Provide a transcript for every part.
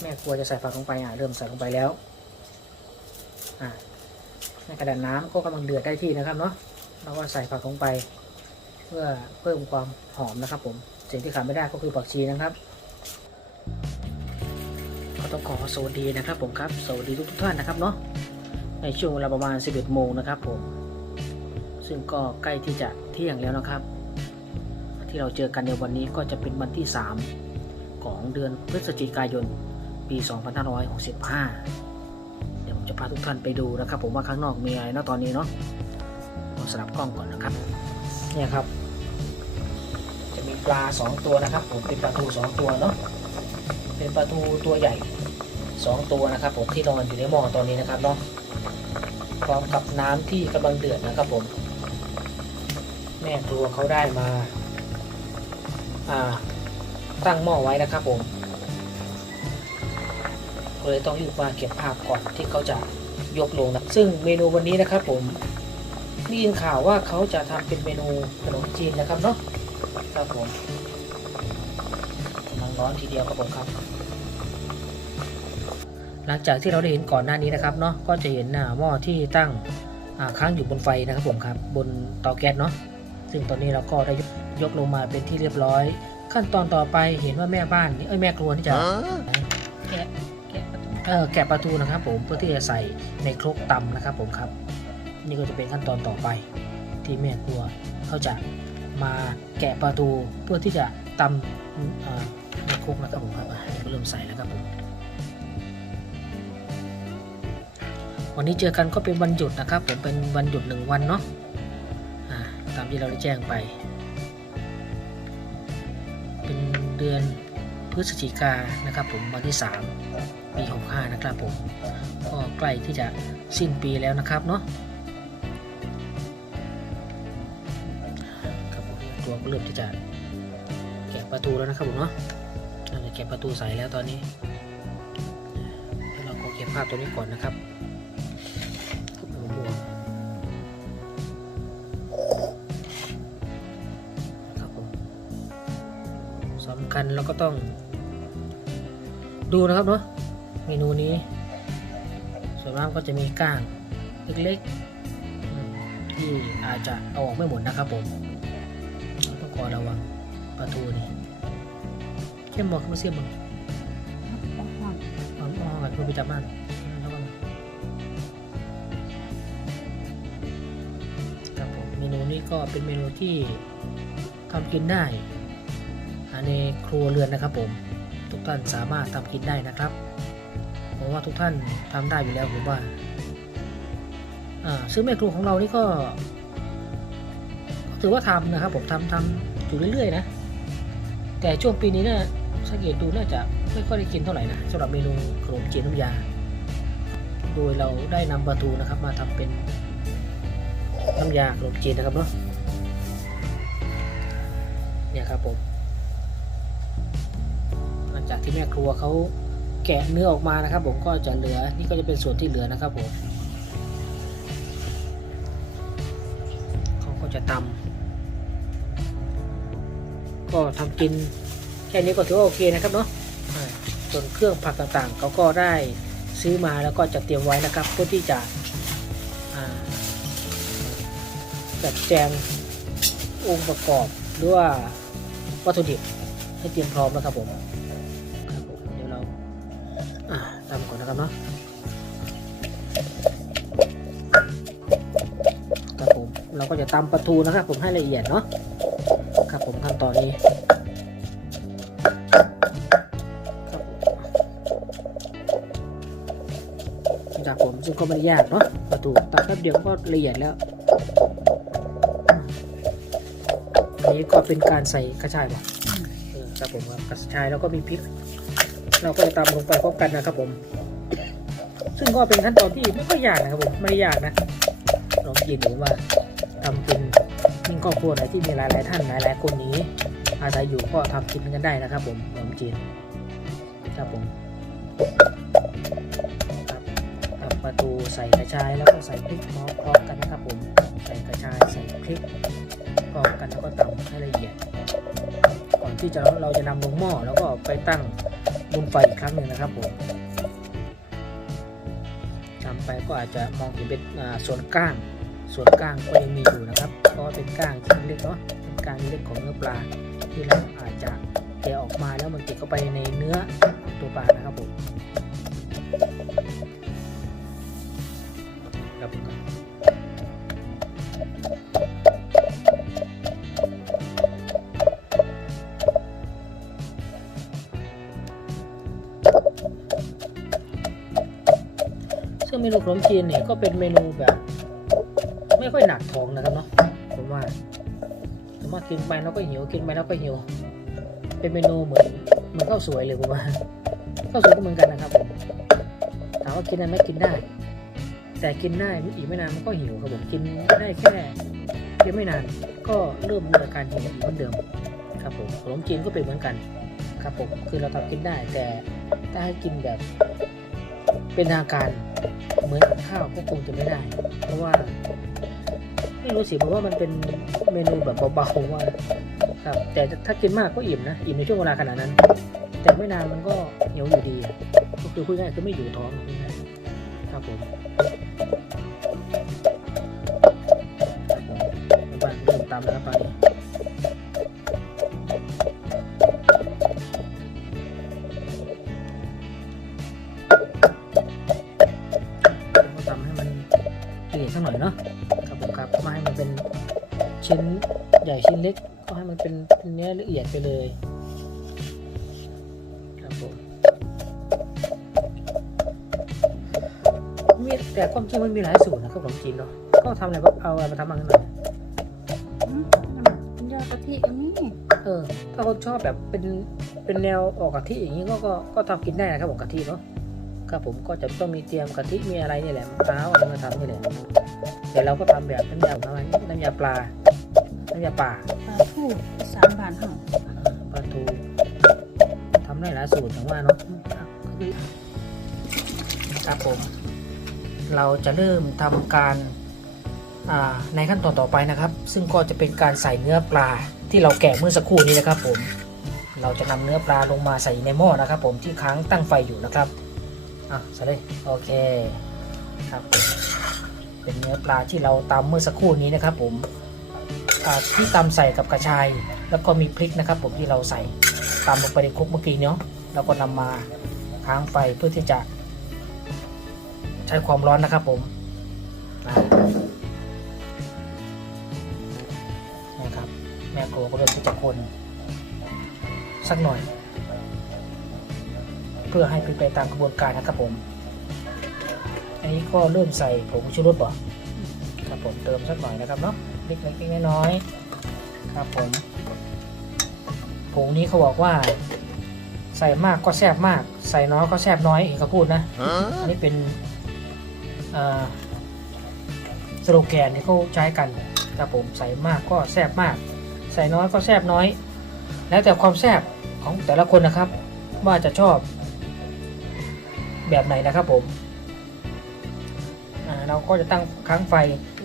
แม่ครัวจะใส่ผักลงไปอะเริ่มใส่ลงไปแล้วอ่าในกระดานน้ำก็กำลังเดือดได้ที่นะครับเนาะเราก็ใส่ผักลงไป เพื่อเพิ่มความหอมนะครับ ผมสิ่งที่ขาดไม่ได้ก็คือผักชีนะครับก็ต้องขอสวัสดีนะครับ ผมครับสวัสดีทุกท่านนะครับเนาะในช่วงเวลาประมาณ 11 โมงนะครับผมซึ่งก็ใกล้ที่จะเที่ยงแล้วนะครับ ที่เราเจอกันในวันนี้ก็จะเป็นวันที่ 3 ของเดือนพฤศจิกายน ปี 2565 เดี๋ยวผมจะพาทุกท่านไปดูนะครับ ผมว่าข้างนอกมีอะไรเนาะตอนนี้เนาะต้องสลับกล้องก่อนนะครับ เนี่ยครับ จะมีปลา 2 ตัวนะครับ ผมเป็นปลาทู 2 ตัวเนาะ เป็นปลาทูตัวใหญ่ 2 ตัวนะครับ ผมที่นอนอยู่ในหม้อตอนนี้นะครับเนาะ พร้อมกับน้ำที่กำลังเดือดนะครับผม แม่ครัวเขาได้มา อ่า ตั้งหม้อไว้นะครับผม ก็เลยต้องรีบมาเก็บภาพก่อนที่เขาจะยกลงนะซึ่งเมนูวันนี้นะครับผมได้ยินข่าวว่าเขาจะทำเป็นเมนูขนมจีนนะครับเนาะครับผมกำลังร้อนทีเดียวครับผมครับ หลังจากที่เราได้เห็นก่อนหน้านี้นะครับเนาะก็จะเห็นอ่าหม้อที่ตั้งอ่าค้างอยู่บนไฟนะครับผมครับ บนเตาแก๊สเนาะซึ่งตอนนี้เราก็ได้ยกยกลงมาเป็นที่เรียบร้อย ขั้นตอนต่อไปเห็นว่าแม่บ้านนี่เอ้ยแม่ครัวนี่จะแกะ แกะเออแกะปลาทูนะครับผมเพื่อที่จะใส่ในครกตำนะครับผมครับ นี่ก็จะเป็นขั้นตอนต่อไป ที่แม่ครัวเขาจะมาแกะปลาทูเพื่อที่จะตำเอ่อในครกนะครับผมครับอะเริ่มใส่แล้วครับผมวันนี้เจอกันก็เป็นวันหยุดนะครับ ผมเป็นวันหยุดหนึ่งวันเนาะตามที่เราได้แจ้งไป เป็นเดือนพฤศจิกายนนะครับผมวันที่ 3 ปี 65 นะครับผม ก็ใกล้ที่จะสิ้นปีแล้วนะครับเนาะครับผมตัวก็เริ่มที่จะแกะประตูแล้วนะครับผมเนาะเราจะแกะประตูใสแล้วตอนนี้เดี๋ยวเราขอเก็บภาพตัวนี้ก่อนนะครับครับผมบวครับผมสำคัญเราก็ต้องดูนะครับเนาะ เมนูนี้ ส่วนมากก็จะมีก้างเล็กๆ ที่อาจจะเอาออกไม่หมดนะครับผมต้องคอระวังปลาทูนี่เข้มบอกเข้ามาเสียบบอกอ๋อกันเพื่อไปจับมันะครับผมเมนูนี้ก็เป็นเมนูที่ทำกินได้ในครัวเรือนนะครับผม ทุกท่านสามารถทำกินได้นะครับ ผมว่าทุกท่านทำได้อยู่แล้วผมว่าซึ่งแม่ครัวของเรานี่ก็ ถือว่าทำนะครับ ผมทำทำอยู่เรื่อยๆนะ แต่ช่วงปีนี้เนี่ยสังเกตดูน่าจะไม่ค่อยได้กินเท่าไหร่นะสำหรับเมนูขนมจีนน้ำยา โดยเราได้นำปลาทูนะครับ มาทำเป็นน้ำยาขนมจีนนะครับเนาะเนี่ยครับผมหลังจากที่แม่ครัวเขา แกะเนื้อออกมานะครับ ผมก็จะเหลือนี่ก็จะเป็นส่วนที่เหลือนะครับผมเขาก็จะตำก็ทำกินแค่นี้ก็ถือว่าโอเคนะครับเนาะส่วนเครื่องผักต่างๆเขาก็ได้ซื้อมาแล้วก็จะเตรียมไว้นะครับ เพื่อที่จะจัดแจงองค์ประกอบหรือว่าวัตถุดิบให้เตรียมพร้อมแล้วครับผม อ่าทำก่อนนะครับเนาะครับผมเราก็จะตำปลาทูนะครับ ผมให้ละเอียดเนาะครับผมขั้นตอนนี้ครับผมจากผมซึ่งก็ไม่ได้ยากเนาะปลาทูตำแป๊บเดียวก็ละเอียดแล้วอันนี้ก็เป็นการใส่กระชายป่ะครับผมครับกระชายแล้วก็มีพริก เราก็จะตำลงไปพร้อมกันนะครับผม ซึ่งก็เป็นขั้นตอนที่ไม่ค่อยยากนะครับผมไม่ยากนะลองกินหรือว่าทำกินยิ่งครอบครัวไหนที่มีหลายๆท่านหลายๆคนนี้ อาศัยอยู่ก็ทำกินกันได้นะครับ ผมขนมจีนครับผมครับทำปลาทูใส่กระชายแล้วก็ใส่พริกพร้อมกันนะครับผมใส่กระชายใส่พริกพร้อมกันแล้วก็ตำให้ละเอียด ก่อนที่จะเราจะนำลงหม้อแล้วก็ไปตั้ง บนไฟอีกครั้งหนึ่งนะครับผมทำไปก็อาจจะมองเห็นเป็นส่วนก้าง ส่วนก้างก็ยังมีอยู่นะครับ ก็เป็นก้างที่เล็กเนาะเป็นก้างเล็กของเนื้อปลา ที่เราอาจจะแกะออกมาแล้วมันติดเข้าไปในเนื้อตัวปลานะครับผม ขนมจีนเนี่ยก็เป็นเมนูแบบ ไม่ค่อยหนักท้องนะครับเนาะผมว่าสามารถกินไปแล้วก็หิวกินไปแล้วก็หิว เป็นเมนูเหมือนเหมือนข้าวสวยเลยผมว่าข้าวสวยก็เหมือนกันนะครับผมถามว่ากินได้ไหมกินได้ แต่กินได้อีกไม่นานมันก็หิวครับผมกินได้แค่เพียงไม่นานก็เริ่มมีอาการหิวอีกเหมือนเดิมครับผมขนมจีนก็เป็นเหมือนกันครับผมคือเราทำกินได้แต่ถ้าให้กินแบบเป็นทางการ เหมือนกับข้าวก็คงจะไม่ได้ เพราะว่า ไม่รู้สิเพราะว่ามันเป็นเมนูแบบเบาๆว่า ครับ แต่ถ้ากินมากก็อิ่มนะ อิ่มในช่วงเวลาขนาดนั้น แต่ไม่นานมันก็เหนียวอยู่ดี ก็คือพูดง่ายคือไม่อยู่ท้องง่ายครับผม สักหน่อยเนาะครับผมครับไม่ให้มันเป็นชิ้นใหญ่ชิ้นเล็ก ก็ให้มันเป็นเนื้อละเอียดไปเลยครับผมมีแต่ความจริงมันมีหลายสูตรนะครับของจีนเนาะก็ทำอะไรก็เอาอะไรมาทำมันหน่อยอืมยอดกะทิก็มีเออถ้าคนชอบแบบเป็นเป็นแนวออกกะทิอย่างนี้ก็ก็ก็ทำกินได้นะครับผมกะทิเนาะ ครับผมก็จะต้องมีเตรียมกะทิมีอะไรนี่แหละมะพร้าวอะไรมาทำนี่แหละแต่เราก็ทำแบบน้ำยาประมาณนี้น้ำยาปลา น้ำยาป่าปลาทูสามบาทห่อปลาทูทำได้หลายสูตรอย่างว่าเนาะครับผม เราจะเริ่มทำการในขั้นตอนต่อไปนะครับ ซึ่งก็จะเป็นการใส่เนื้อปลาที่เราแกะเมื่อสักครู่นี้นะครับผมเราจะนำเนื้อปลาลงมาใส่ในหม้อนะครับ ผมที่ค้างตั้งไฟอยู่นะครับ อะใส่เลยโอเคครับ เป็นเนื้อปลาที่เราตำเมื่อสักครู่นี้นะครับ ผมที่ตำใส่กับกระชาย แล้วก็มีพริกนะครับ ผมที่เราใส่ตำลงไปในคุกเมื่อกี้เนาะแล้วก็นำมาค้างไฟเพื่อที่จะ ใช้ความร้อนนะครับ ผมนะครับ แม่ครัวก็เริ่มที่จะคนสักหน่อย เพื่อให้เป็นไปตามกระบวนการนะครับผม อันนี้ก็เริ่มใส่ผงชูรสบ่ครับผมเติมสักหน่อยนะครับเนาะเล็กๆน้อยๆครับผมผงนี้เขาบอกว่า ใส่มากก็แซ่บมาก ใส่น้อยก็แซ่บน้อยเองเขาพูดนะอันนี้เป็นอ่าสโลแกนที่เขาใช้กันครับผมใส่มากก็แซ่บมาก ใส่น้อยก็แซ่บน้อย แล้วแต่ความแซ่บของแต่ละคนนะครับ ว่าจะชอบ แบบไหนนะครับผมอ่าเราก็จะตั้งค้างไฟ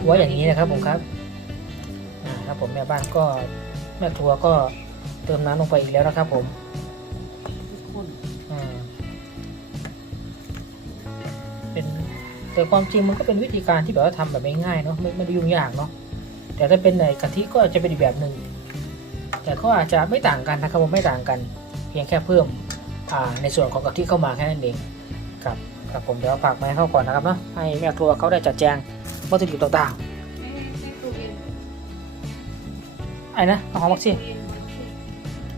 ไว้อย่างนี้นะครับผมครับอ่าครับผมแม่บ้านก็แม่ทัวก็เติมน้ำลงไปอีกแล้วนะครับผมคนอืมเป็นแต่ความจริงมันก็เป็นวิธีการที่แบบว่าทำแบบง่ายๆเนาะไม่ไม่ได้ยุ่งยากเนาะแต่ถ้าเป็นในกะทิก็จะเป็นอีกแบบหนึ่งแต่ก็อาจจะไม่ต่างกันนะครับผมไม่ต่างกัน เพียงแค่เพิ่มอ่าในส่วนของกะทิเข้ามาแค่นั้นเอง ครับครับผมเดี๋ยวฝากไม้เข้าก่อนนะครับเนาะให้แม่ครัวเขาได้จัดแจงวัตถุดิบต่างๆไอ้นะเอาหอมบักชี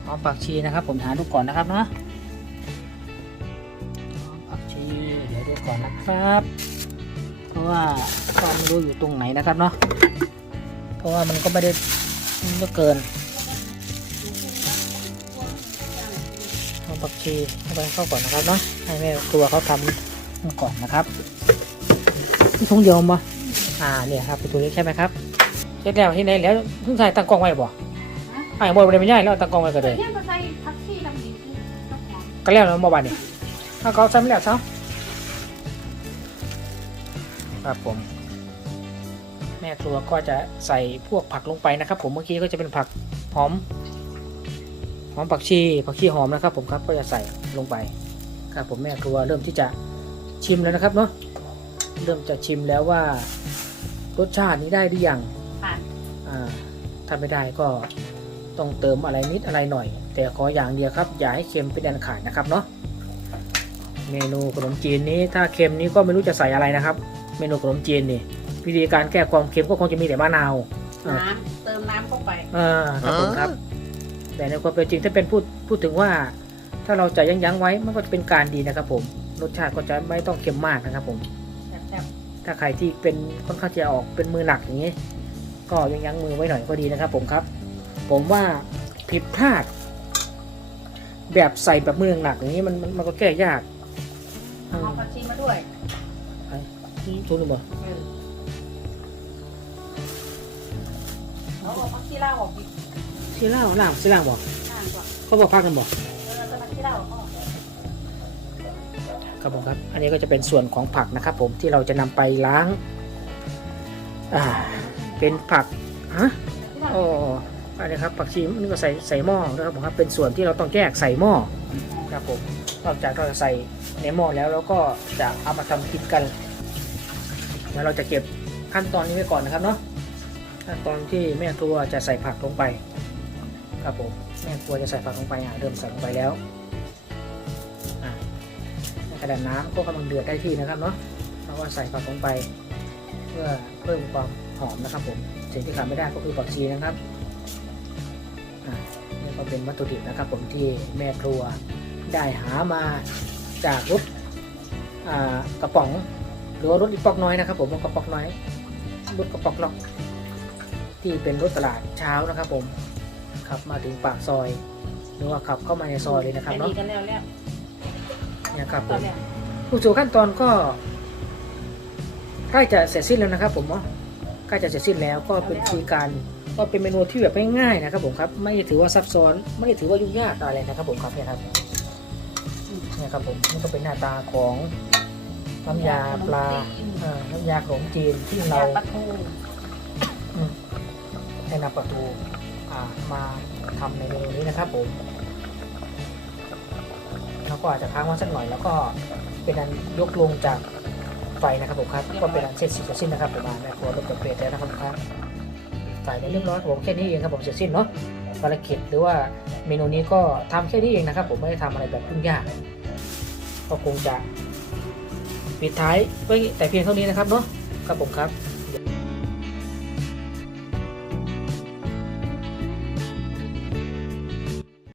หอมผักชีนะครับ ผมหาดูก่อนนะครับเนาะหอมผักชีเดี๋ยวดูก่อนนะครับ เพราะว่าก็ไม่รู้อยู่ตรงไหนนะครับเนาะเพราะว่ามันก็ไม่ได้เยอะเกิน หอมผักชีเข้าไปเข้าก่อนนะครับเนาะให้แม่ครัวเขาทำก่อนนะครับนี่ถุงเดียวมาอ่าเนี่ยครับเป็นตัวนี้ใช่ไหมครับเสร็จแล้วที่ไหนแล้วเพิ่งใส่ตั้งกล้องไว้บ่ไอ้บอลไม่ได้แล้วตั้งกล้องไว้ก็เลยเนี่ยก็ใส่ผักชีดำดีคือเจ้าของก็แล้วแล้วเมื่อวานนี่ถ้าเขาซ้ำแล้วเช้าครับผมแม่ครัวก็จะใส่พวกผักลงไปนะครับ ผมเมื่อกี้ก็จะเป็นผักหอม หหอมผักชีผักชีหอมนะครับ ผมครับก็จะใส่ลงไปครับผมแม่ครัวเริ่มที่จะชิมแล้วนะครับเนาะเริ่มจะชิมแล้วว่ารสชาตินี้ได้หรือยังค่ะอ่าถ้าไม่ได้ก็ต้องเติมอะไรนิดอะไรหน่อย แต่ขออย่างเดียวครับ อย่าให้เค็มเป็นอันขาดนะครับเนาะเมนูขนมจีนนี้ถ้าเค็มนี้ก็ไม่รู้จะใส่อะไรนะครับ เมนูขนมจีนนี่วิธีการแก้ความเค็มก็คงจะมีแต่มะนาวอ่าน้ำเติมน้ำเข้าไปอ่าครับผมครับ แต่ในความเป็นจริงถ้าเป็นพูดพูดถึงว่า ถ้าเราจะยั้งยั้งๆไว้มันก็จะเป็นการดีนะครับ ผมรสชาติก็จะไม่ต้องเค็มมากนะครับ ผมแซ่บถ้าใครที่เป็นค่อนข้างจะออกเป็นมือหนักอย่างนี้ ก็ยังยั้งมือไว้หน่อยก็ดีนะครับ ผมครับ ผมว่าผิดพลาด แบบใส่แบบมือหนักอย่างนี้มันมันมันก็แก้ยากๆเอาผักชีมาด้วยทุกหรือเปล่าเออเอาเอาผักชีลาวออกดิ ซีล่าล่างซีล่างบอกข้างก่อนเขาบอกพักกันบอกเออเอาผักชีลาวออกก่อนครับผมครับ อันนี้ก็จะเป็นส่วนของผักนะครับผมที่เราจะนำไปล้าง อ่า เป็นผัก ฮะอ๋ออันนี้ครับ ผักชีนี่ก็ใส่ใส่หม้อนะครับผมครับ เป็นส่วนที่เราต้องแยกใส่หม้อครับผม นอกจากเราจะใส่ในหม้อแล้วเราก็จะเอามาทำกินกัน แล้วเราจะเก็บขั้นตอนนี้ไว้ก่อนนะครับเนาะ ขั้นตอนที่แม่ครัวจะใส่ผักลงไป ครับผมแม่ครัวจะใส่ผักลงไปอะเริ่มใส่ลงไปแล้วอ่าในกระดานน้ำก็กำลังเดือดได้ที่นะครับเนาะเราก็ใส่ผักลงไป เพื่อเพิ่มความหอมนะครับผมสิ่งที่ขาดไม่ได้ก็คือผักชีนะครับอ่านี่ก็เป็นวัตถุดิบนะครับ ผมที่แม่ครัวได้หามาจากรถกระป๋องหรือว่ารถอีปอกน้อยนะครับ ผมรถกระป๋องน้อยรถกระป๋องล็อกที่เป็นรถตลาดเช้านะครับผม ขับมาถึงปากซอย หรือว่าขับเข้ามาในซอยเลยนะครับไปเนาะดีกันแล้วแล้วเนี่ยครับผตอนมแรกผู้สู่ขั้นตอนก็ใกล้จะเสร็จสิ้นแล้วนะครับ ผมเนาะใกล้จะเสร็จสิ้นแล้วก็เป็นคุยการก็เป็นเมนูที่แบบง่ายๆนะครับผมครับ ไม่ได้ถือว่าซับซ้อน ไม่ได้ถือว่ายุ่งยากอะไรนะครับผมครับเนี่ยครับเนี่ยครับผมนี่ก็เป็นหน้าตาของน้ำยาปลาเอ่อน้ำยาขนมจีนที่เราปลาทูอืมให้นำปลาทูอ่า มาทำในเมนูนี้นะครับผมแล้วก็อาจจะค้างไว้สักหน่อยแล้วก็เป็นอันยกลงจากไฟนะครับผมครับก็เป็นอันเสร็จสิ้นนะครับผมมาแม่ครัวรถกับเปรตแล้วนะครับผมครับใส่ในเรียบร้อยผมแค่นี้เองครับผมเสร็จสิ้นเนาะภารกิจหรือว่าเมนูนี้ก็ทำแค่นี้เองนะครับ ผมไม่ได้ทำอะไรแบบยุ่งยากก็คงจะปิดท้ายไว้แต่เพียงเท่านี้นะครับเนาะครับผมครับ